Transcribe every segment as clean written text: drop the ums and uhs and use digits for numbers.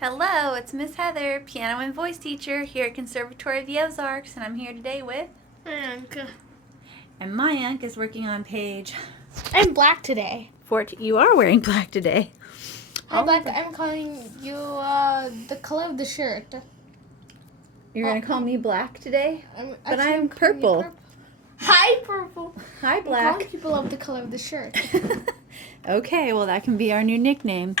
Hello, it's Miss Heather, piano and voice teacher here at Conservatory of the Ozarks, and I'm here today with Mayank. And Mayank is working on page I'm black today. 14. You are wearing black today. I'm black. I'm calling you the color of the shirt. You're going to call me black today? But Actually, I'm calling you purple. Hi, purple. Hi, I'm black. calling people of the color of the shirt. Okay, well, that can be our new nickname.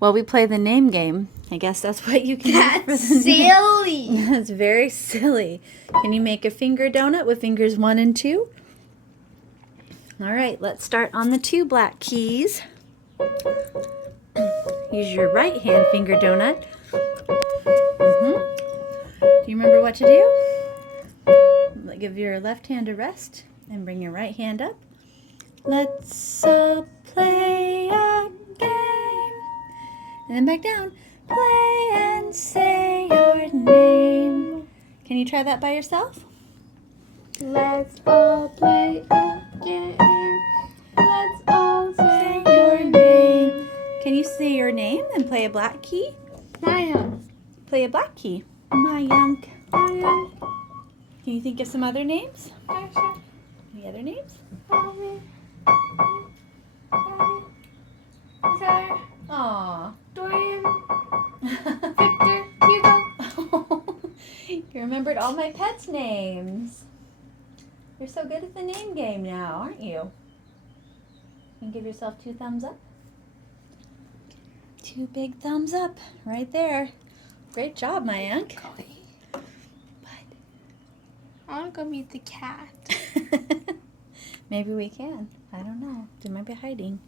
Well, we play the name game. I guess that's what you can use That's for the name. silly. That's very silly. Can you make a finger donut with fingers 1 and 2? All right, let's start on the 2 black keys. Use your right hand finger donut. Do you remember what to do? Give your left hand a rest and bring your right hand up. Let's all play a game. And then back down. Play and say your name. Can you try that by yourself? Let's all play a game. Let's all say your name. Can you say your name and play a black key? Mayank. Play a black key. Mayank. Mayank. Can you think of some other names? Asha. Any other names? Mommy. Sarah. Aw. Dorian. Victor. Hugo. You remembered all my pets' names. You're so good at the name game now, aren't you? Can you give yourself 2 thumbs up? 2 big thumbs up right there. Great job, Mayank. I want to go meet the cat. Maybe we can. I don't know. They might be hiding.